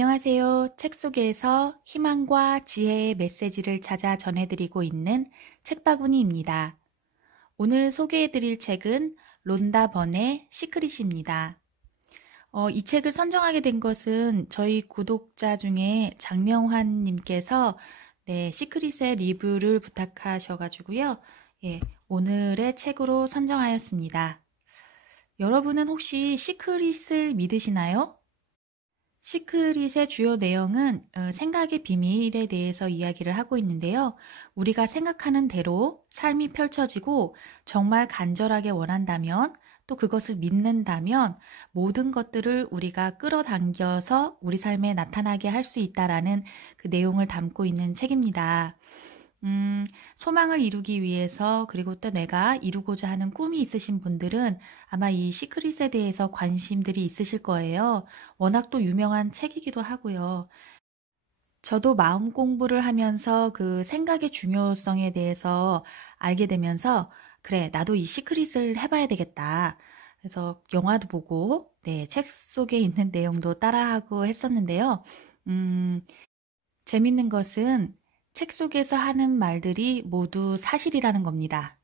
안녕하세요. 책 속에서 희망과 지혜의 메시지를 찾아 전해드리고 있는 책바구니입니다. 오늘 소개해드릴 책은 론다 번의 시크릿입니다. 이 책을 선정하게 된 것은 저희 구독자 중에 장명환 님께서 시크릿의 리뷰를 부탁하셔가지고요. 예, 오늘의 책으로 선정하였습니다. 여러분은 혹시 시크릿을 믿으시나요? 시크릿의 주요 내용은 생각의 비밀에 대해서 이야기를 하고 있는데요. 우리가 생각하는 대로 삶이 펼쳐지고 정말 간절하게 원한다면 또 그것을 믿는다면 모든 것들을 우리가 끌어당겨서 우리 삶에 나타나게 할 수 있다라는 그 내용을 담고 있는 책입니다. 소망을 이루기 위해서 그리고 또 내가 이루고자 하는 꿈이 있으신 분들은 아마 이 시크릿에 대해서 관심들이 있으실 거예요. 워낙 또 유명한 책이기도 하고요. 저도 마음 공부를 하면서 그 생각의 중요성에 대해서 알게 되면서 그래, 나도 이 시크릿을 해봐야 되겠다. 그래서 영화도 보고, 책 속에 있는 내용도 따라하고 했었는데요. 음, 재밌는 것은 책 속에서 하는 말들이 모두 사실이라는 겁니다.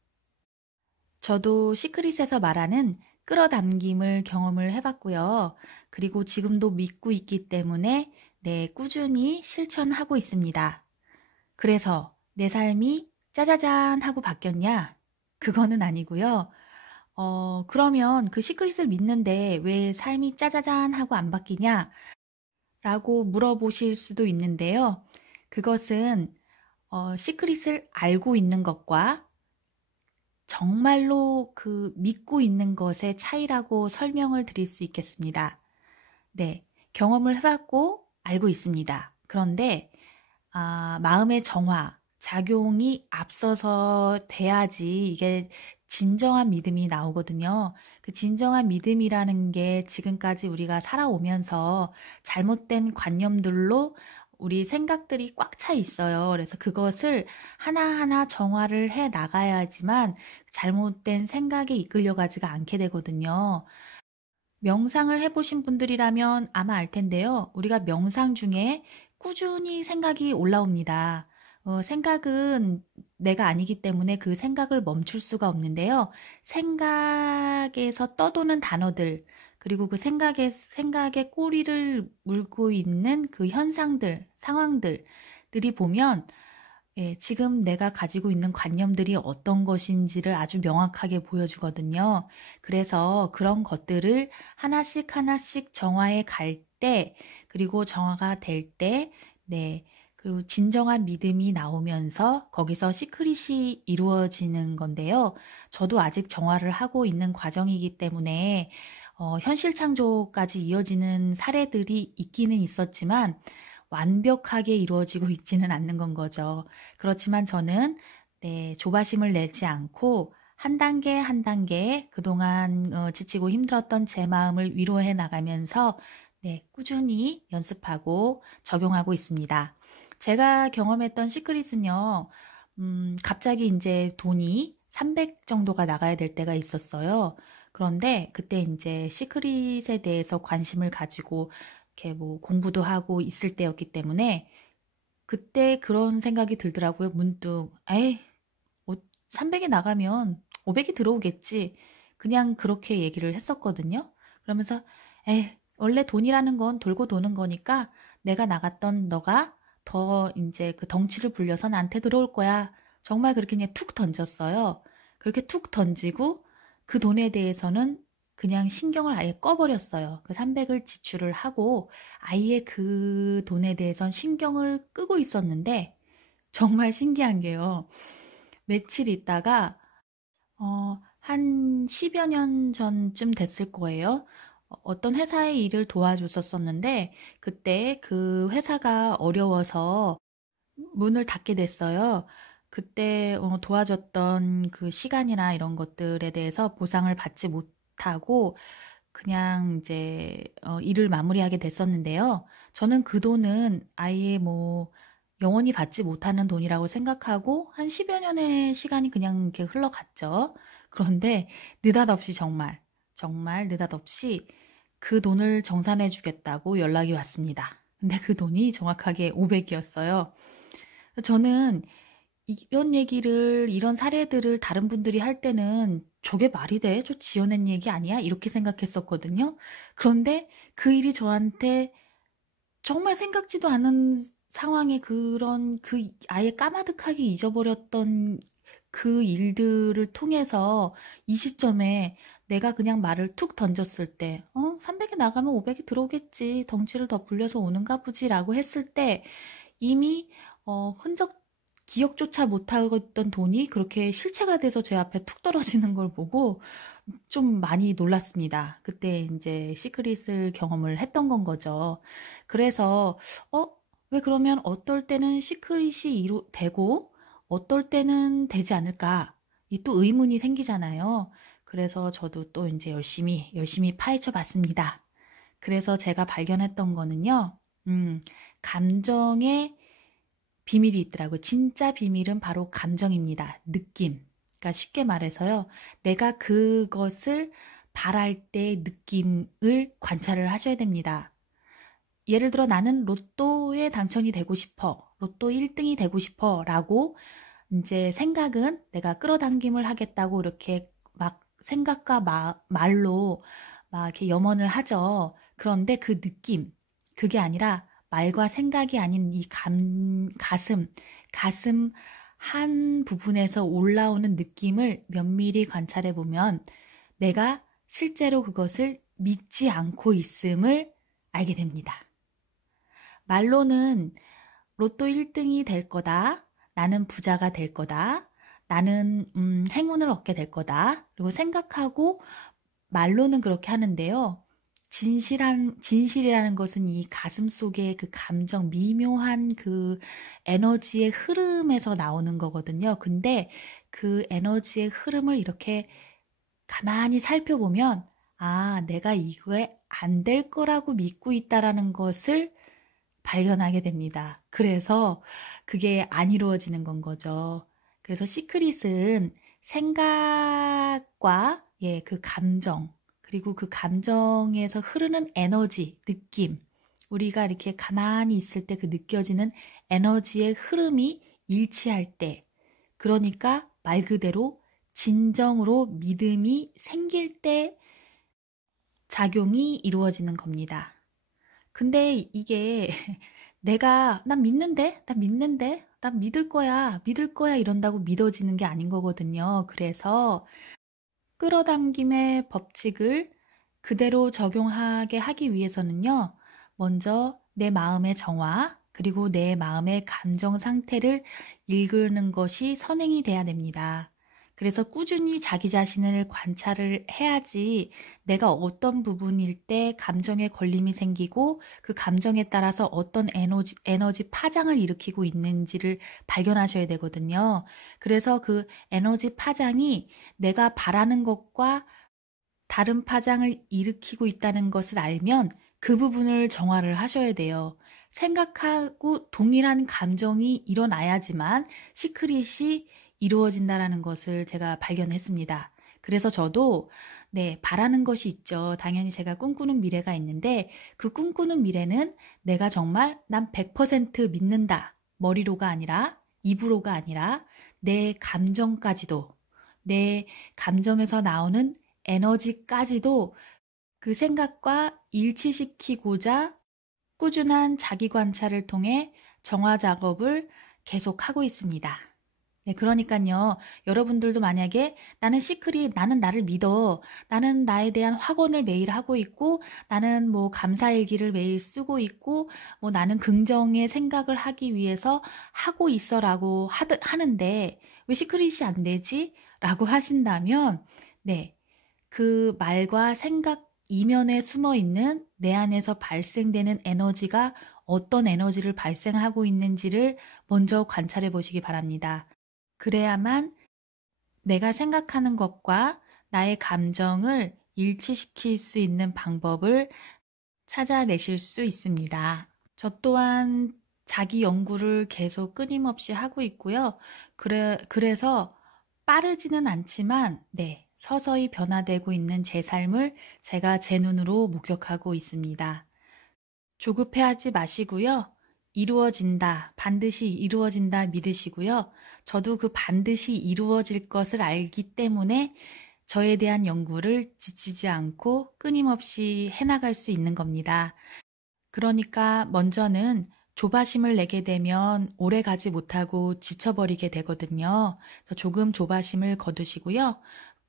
저도 시크릿에서 말하는 끌어당김을 경험을 해봤고요. 그리고 지금도 믿고 있기 때문에 꾸준히 실천하고 있습니다. 그래서 내 삶이 짜자잔 하고 바뀌었냐? 그거는 아니고요. 그러면 그 시크릿을 믿는데 왜 삶이 짜자잔 하고 안 바뀌냐? 라고 물어보실 수도 있는데요. 그것은 시크릿을 알고 있는 것과 정말로 그 믿고 있는 것의 차이라고 설명을 드릴 수 있겠습니다. 경험을 해봤고 알고 있습니다. 그런데 마음의 정화, 작용이 앞서서 돼야지 이게 진정한 믿음이 나오거든요. 그 진정한 믿음이라는 게 지금까지 우리가 살아오면서 잘못된 관념들로 우리 생각들이 꽉 차 있어요. 그래서 그것을 하나하나 정화를 해 나가야지만 잘못된 생각에 이끌려가지가 않게 되거든요. 명상을 해보신 분들이라면 아마 알 텐데요. 우리가 명상 중에 꾸준히 생각이 올라옵니다. 생각은 내가 아니기 때문에 그 생각을 멈출 수가 없는데요. 생각에서 떠도는 단어들, 그리고 그 생각의 꼬리를 물고 있는 그 현상들, 상황들들이 보면 지금 내가 가지고 있는 관념들이 어떤 것인지를 아주 명확하게 보여주거든요. 그래서 그런 것들을 하나씩 하나씩 정화해 갈 때, 그리고 정화가 될 때, 그리고 진정한 믿음이 나오면서 거기서 시크릿이 이루어지는 건데요. 저도 아직 정화를 하고 있는 과정이기 때문에 현실 창조까지 이어지는 사례들이 있기는 있었지만 완벽하게 이루어지고 있지는 않는 건 거죠. 그렇지만 저는 조바심을 내지 않고 한 단계 한 단계 그동안 지치고 힘들었던 제 마음을 위로해 나가면서 꾸준히 연습하고 적용하고 있습니다. 제가 경험했던 시크릿은요, 갑자기 이제 돈이 300 정도가 나가야 될 때가 있었어요. 그런데 그때 이제 시크릿에 대해서 관심을 가지고 이렇게 뭐 공부도 하고 있을 때였기 때문에 그때 그런 생각이 들더라고요. 문득, 에이, 뭐 300이 나가면 500이 들어오겠지. 그냥 그렇게 얘기를 했었거든요. 그러면서, 에이, 원래 돈이라는 건 돌고 도는 거니까 내가 나갔던 너가 더 이제 그 덩치를 불려서 나한테 들어올 거야. 정말 그렇게 그냥 툭 던졌어요. 그렇게 툭 던지고 그 돈에 대해서는 그냥 신경을 아예 꺼버렸어요. 그 300을 지출을 하고 아예 그 돈에 대해선 신경을 끄고 있었는데 정말 신기한 게요. 며칠 있다가 한 10여 년 전쯤 됐을 거예요. 어떤 회사의 일을 도와줬었었는데 그때 그 회사가 어려워서 문을 닫게 됐어요. 그때 도와줬던 그 시간이나 이런 것들에 대해서 보상을 받지 못하고 그냥 이제 일을 마무리하게 됐었는데요. 저는 그 돈은 아예 뭐 영원히 받지 못하는 돈이라고 생각하고 한 10여 년의 시간이 그냥 이렇게 흘러갔죠. 그런데 느닷없이 정말 느닷없이 그 돈을 정산해 주겠다고 연락이 왔습니다. 근데 그 돈이 정확하게 500이었어요. 저는 이런 얘기를, 이런 사례들을 다른 분들이 할 때는 저게 말이 돼? 저 지어낸 얘기 아니야? 이렇게 생각했었거든요. 그런데 그 일이 저한테 정말 생각지도 않은 상황에 그런 아예 까마득하게 잊어버렸던 그 일들을 통해서 이 시점에 내가 그냥 말을 툭 던졌을 때, 300이 나가면 500이 들어오겠지. 덩치를 더 불려서 오는가 보지라고 했을 때 이미 기억조차 못하고 있던 돈이 그렇게 실체가 돼서 제 앞에 툭 떨어지는 걸 보고 좀 많이 놀랐습니다. 그때 이제 시크릿을 경험을 했던 건 거죠. 그래서 왜 그러면 어떨 때는 시크릿이 되고 어떨 때는 되지 않을까? 이 또 의문이 생기잖아요. 그래서 저도 또 이제 열심히 파헤쳐 봤습니다. 그래서 제가 발견했던 거는요. 감정의 비밀이 있더라고요. 진짜 비밀은 바로 감정입니다. 느낌. 그러니까 쉽게 말해서요. 내가 그것을 바랄 때 느낌을 관찰을 하셔야 됩니다. 예를 들어 나는 로또에 당첨이 되고 싶어. 로또 1등이 되고 싶어. 라고 이제 생각은 내가 끌어당김을 하겠다고 이렇게 막 생각과 말로 막 이렇게 염원을 하죠. 그런데 그 느낌, 그게 아니라 말과 생각이 아닌 이 가슴 한 부분에서 올라오는 느낌을 면밀히 관찰해 보면 내가 실제로 그것을 믿지 않고 있음을 알게 됩니다. 말로는 로또 1등이 될 거다. 나는 부자가 될 거다. 나는 행운을 얻게 될 거다. 그리고 생각하고 말로는 그렇게 하는데요. 진실이라는 것은 이 가슴 속의 그 감정, 미묘한 그 에너지의 흐름에서 나오는 거거든요. 근데 그 에너지의 흐름을 이렇게 가만히 살펴보면, 내가 이거에 안 될 거라고 믿고 있다라는 것을 발견하게 됩니다. 그래서 그게 안 이루어지는 건 거죠. 그래서 시크릿은 생각과 그 감정, 그리고 그 감정에서 흐르는 에너지, 느낌, 우리가 이렇게 가만히 있을 때 그 느껴지는 에너지의 흐름이 일치할 때, 그러니까 말 그대로 진정으로 믿음이 생길 때 작용이 이루어지는 겁니다. 근데 이게 난 믿는데, 난 믿을 거야 이런다고 믿어지는 게 아닌 거거든요. 그래서 끌어당김의 법칙을 그대로 적용하게 하기 위해서는요, 먼저 내 마음의 정화, 그리고 내 마음의 감정 상태를 읽는 것이 선행이 돼야 됩니다. 그래서 꾸준히 자기 자신을 관찰을 해야지 내가 어떤 부분일 때 감정에 걸림이 생기고 그 감정에 따라서 어떤 에너지 파장을 일으키고 있는지를 발견하셔야 되거든요. 그래서 그 에너지 파장이 내가 바라는 것과 다른 파장을 일으키고 있다는 것을 알면 그 부분을 정화를 하셔야 돼요. 생각하고 동일한 감정이 일어나야지만 시크릿이 이루어진다라는 것을 제가 발견했습니다. 그래서 저도 바라는 것이 있죠. 당연히 제가 꿈꾸는 미래가 있는데 그 꿈꾸는 미래는 내가 정말 난 100% 믿는다. 머리로가 아니라 입으로가 아니라 내 감정까지도 내 감정에서 나오는 에너지까지도 그 생각과 일치시키고자 꾸준한 자기 관찰을 통해 정화 작업을 계속하고 있습니다. 그러니까요, 여러분들도 만약에 나는 나를 믿어. 나는 나에 대한 확언을 매일 하고 있고, 나는 뭐 감사일기를 매일 쓰고 있고, 뭐 나는 긍정의 생각을 하기 위해서 하고 있어라고 하는데, 왜 시크릿이 안 되지? 라고 하신다면, 그 말과 생각 이면에 숨어 있는 내 안에서 발생되는 에너지가 어떤 에너지를 발생하고 있는지를 먼저 관찰해 보시기 바랍니다. 그래야만 내가 생각하는 것과 나의 감정을 일치시킬 수 있는 방법을 찾아내실 수 있습니다. 저 또한 자기 연구를 계속 끊임없이 하고 있고요. 그래서 빠르지는 않지만, 서서히 변화되고 있는 제 삶을 제가 제 눈으로 목격하고 있습니다. 조급해하지 마시고요. 이루어진다, 반드시 이루어진다 믿으시고요. 저도 그 반드시 이루어질 것을 알기 때문에 저에 대한 연구를 지치지 않고 끊임없이 해나갈 수 있는 겁니다. 그러니까 먼저는 조바심을 내게 되면 오래 가지 못하고 지쳐버리게 되거든요. 그래서 조금 조바심을 거두시고요.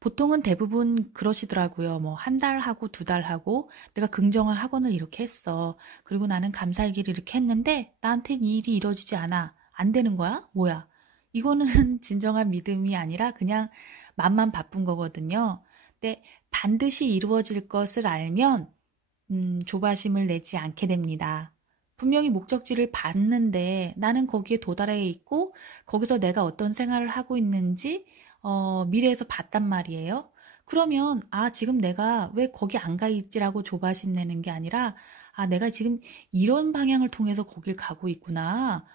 보통은 대부분 그러시더라고요. 뭐 한 달 하고 두 달 하고 내가 긍정을 학원을 이렇게 했어. 그리고 나는 감사일기를 이렇게 했는데 나한텐 이 일이 이루어지지 않아. 안 되는 거야? 뭐야? 이거는 진정한 믿음이 아니라 그냥 맘만 바쁜 거거든요. 근데 반드시 이루어질 것을 알면 조바심을 내지 않게 됩니다. 분명히 목적지를 봤는데 나는 거기에 도달해 있고 거기서 내가 어떤 생활을 하고 있는지 미래에서 봤단 말이에요. 그러면 지금 내가 왜 거기 안 가 있지라고 조바심 내는 게 아니라 내가 지금 이런 방향을 통해서 거길 가고 있구나.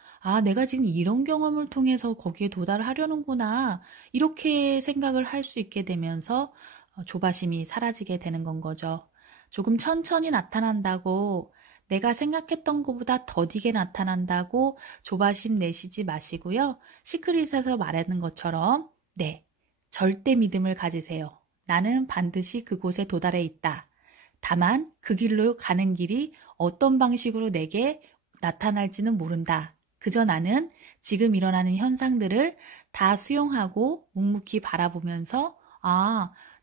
내가 지금 이런 경험을 통해서 거기에 도달하려는구나. 이렇게 생각을 할 수 있게 되면서 조바심이 사라지게 되는 건 거죠. 조금 천천히 나타난다고 내가 생각했던 것보다 더디게 나타난다고 조바심 내시지 마시고요. 시크릿에서 말하는 것처럼 네, 절대 믿음을 가지세요. 나는 반드시 그곳에 도달해 있다. 다만 그 길로 가는 길이 어떤 방식으로 내게 나타날지는 모른다. 그저 나는 지금 일어나는 현상들을 다 수용하고 묵묵히 바라보면서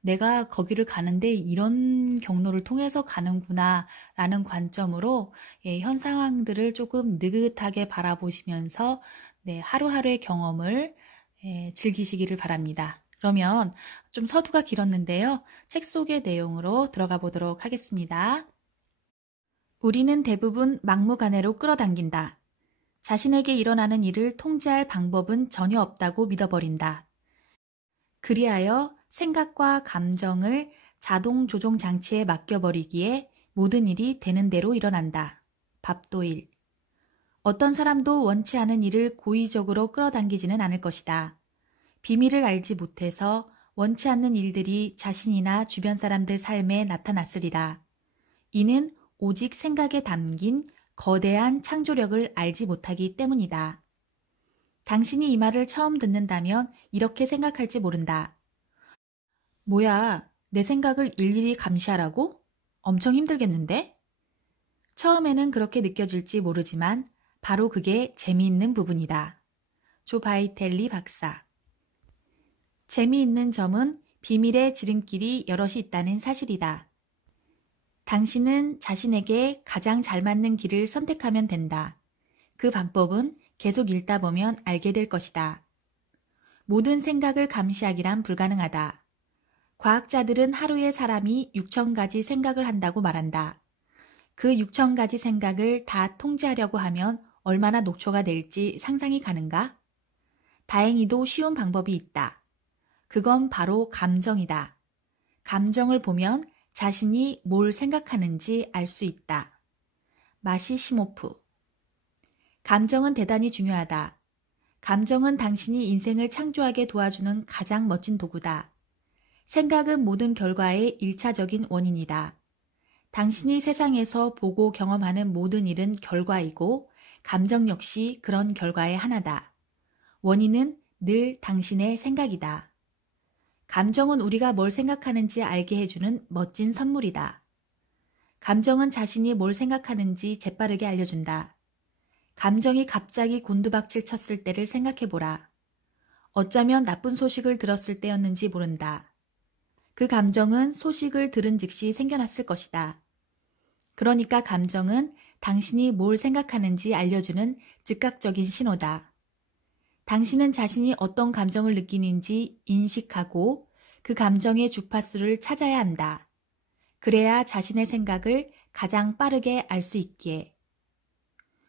내가 거기를 가는데 이런 경로를 통해서 가는구나 라는 관점으로 현 상황들을 조금 느긋하게 바라보시면서 하루하루의 경험을 즐기시기를 바랍니다. 그러면 좀 서두가 길었는데요. 책 속의 내용으로 들어가 보도록 하겠습니다. 우리는 대부분 막무가내로 끌어당긴다. 자신에게 일어나는 일을 통제할 방법은 전혀 없다고 믿어버린다. 그리하여 생각과 감정을 자동 조종 장치에 맡겨버리기에 모든 일이 되는 대로 일어난다. 밥도일. 어떤 사람도 원치 않은 일을 고의적으로 끌어당기지는 않을 것이다. 비밀을 알지 못해서 원치 않는 일들이 자신이나 주변 사람들 삶에 나타났으리라. 이는 오직 생각에 담긴 거대한 창조력을 알지 못하기 때문이다. 당신이 이 말을 처음 듣는다면 이렇게 생각할지 모른다. 뭐야, 내 생각을 일일이 감시하라고? 엄청 힘들겠는데? 처음에는 그렇게 느껴질지 모르지만 바로 그게 재미있는 부분이다. 조 바이텔리 박사. 재미있는 점은 비밀의 지름길이 여럿이 있다는 사실이다. 당신은 자신에게 가장 잘 맞는 길을 선택하면 된다. 그 방법은 계속 읽다 보면 알게 될 것이다. 모든 생각을 감시하기란 불가능하다. 과학자들은 하루에 사람이 6,000가지 생각을 한다고 말한다. 그 6,000가지 생각을 다 통제하려고 하면 얼마나 녹초가 될지 상상이 가는가? 다행히도 쉬운 방법이 있다. 그건 바로 감정이다. 감정을 보면 자신이 뭘 생각하는지 알 수 있다. 마시시모프. 감정은 대단히 중요하다. 감정은 당신이 인생을 창조하게 도와주는 가장 멋진 도구다. 생각은 모든 결과의 1차적인 원인이다. 당신이 세상에서 보고 경험하는 모든 일은 결과이고 감정 역시 그런 결과의 하나다. 원인은 늘 당신의 생각이다. 감정은 우리가 뭘 생각하는지 알게 해주는 멋진 선물이다. 감정은 자신이 뭘 생각하는지 재빠르게 알려준다. 감정이 갑자기 곤두박질 쳤을 때를 생각해보라. 어쩌면 나쁜 소식을 들었을 때였는지 모른다. 그 감정은 소식을 들은 즉시 생겨났을 것이다. 그러니까 감정은 당신이 뭘 생각하는지 알려주는 즉각적인 신호다. 당신은 자신이 어떤 감정을 느끼는지 인식하고 그 감정의 주파수를 찾아야 한다. 그래야 자신의 생각을 가장 빠르게 알 수 있기에.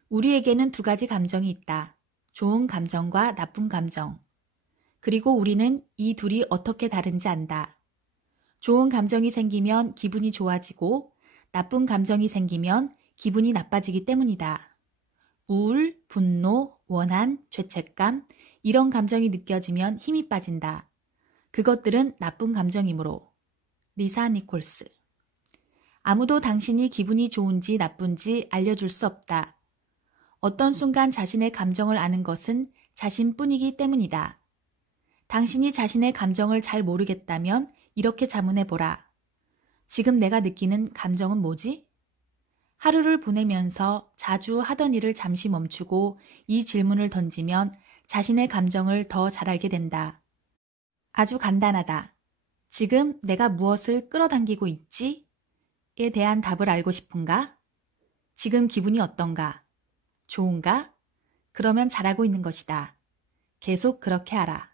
우리에게는 두 가지 감정이 있다. 좋은 감정과 나쁜 감정. 그리고 우리는 이 둘이 어떻게 다른지 안다. 좋은 감정이 생기면 기분이 좋아지고 나쁜 감정이 생기면 기분이 나빠지기 때문이다. 우울, 분노, 원한, 죄책감 이런 감정이 느껴지면 힘이 빠진다. 그것들은 나쁜 감정이므로. 리사 니콜스. 아무도 당신이 기분이 좋은지 나쁜지 알려줄 수 없다. 어떤 순간 자신의 감정을 아는 것은 자신뿐이기 때문이다. 당신이 자신의 감정을 잘 모르겠다면 이렇게 자문해보라. 지금 내가 느끼는 감정은 뭐지? 하루를 보내면서 자주 하던 일을 잠시 멈추고 이 질문을 던지면 자신의 감정을 더 잘 알게 된다. 아주 간단하다. 지금 내가 무엇을 끌어당기고 있지? 에 대한 답을 알고 싶은가? 지금 기분이 어떤가? 좋은가? 그러면 잘하고 있는 것이다. 계속 그렇게 하라.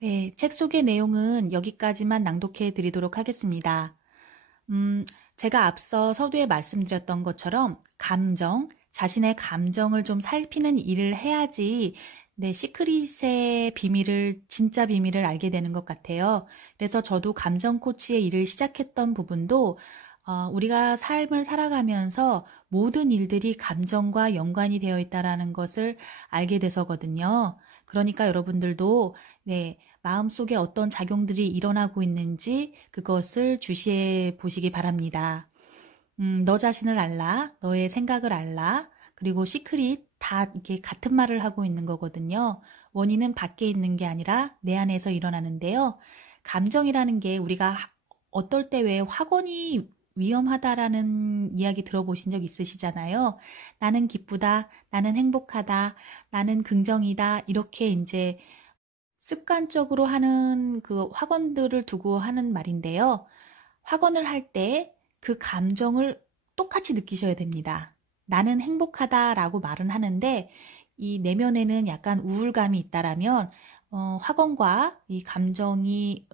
네, 책 속의 내용은 여기까지만 낭독해 드리도록 하겠습니다. 제가 앞서 서두에 말씀드렸던 것처럼 자신의 감정을 좀 살피는 일을 해야지 네, 시크릿의 비밀을, 진짜 비밀을 알게 되는 것 같아요. 그래서 저도 감정 코치의 일을 시작했던 부분도 우리가 삶을 살아가면서 모든 일들이 감정과 연관이 되어 있다는 것을 알게 돼서거든요. 그러니까 여러분들도 네, 마음속에 어떤 작용들이 일어나고 있는지 그것을 주시해 보시기 바랍니다. 너 자신을 알라, 너의 생각을 알라, 그리고 시크릿 다 이게 같은 말을 하고 있는 거거든요. 원인은 밖에 있는 게 아니라 내 안에서 일어나는데요. 감정이라는 게 우리가 어떨 때 왜 확언이 위험하다라는 이야기 들어보신 적 있으시잖아요. 나는 기쁘다, 나는 행복하다, 나는 긍정이다, 이렇게 이제 습관적으로 하는 그 확언들을 두고 하는 말인데요. 확언을 할 때 그 감정을 똑같이 느끼셔야 됩니다. 나는 행복하다라고 말은 하는데 이 내면에는 약간 우울감이 있다라면 확언과 이 감정이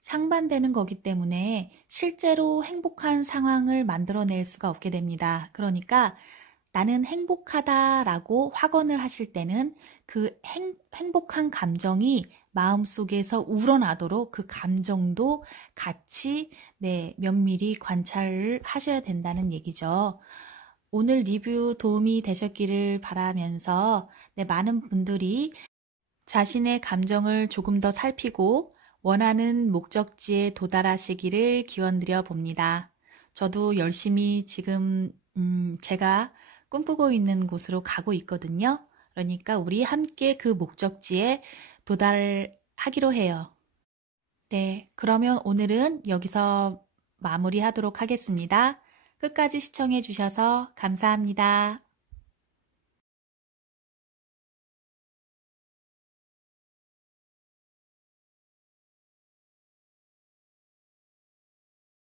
상반되는 거기 때문에 실제로 행복한 상황을 만들어낼 수가 없게 됩니다. 그러니까 나는 행복하다라고 확언을 하실 때는 그 행복한 감정이 마음속에서 우러나도록 그 감정도 같이 네, 면밀히 관찰을 하셔야 된다는 얘기죠. 오늘 리뷰 도움이 되셨기를 바라면서 네, 많은 분들이 자신의 감정을 조금 더 살피고 원하는 목적지에 도달하시기를 기원드려 봅니다. 저도 열심히 지금 제가 꿈꾸고 있는 곳으로 가고 있거든요. 그러니까 우리 함께 그 목적지에 도달하기로 해요. 네, 그러면 오늘은 여기서 마무리하도록 하겠습니다. 끝까지 시청해 주셔서 감사합니다.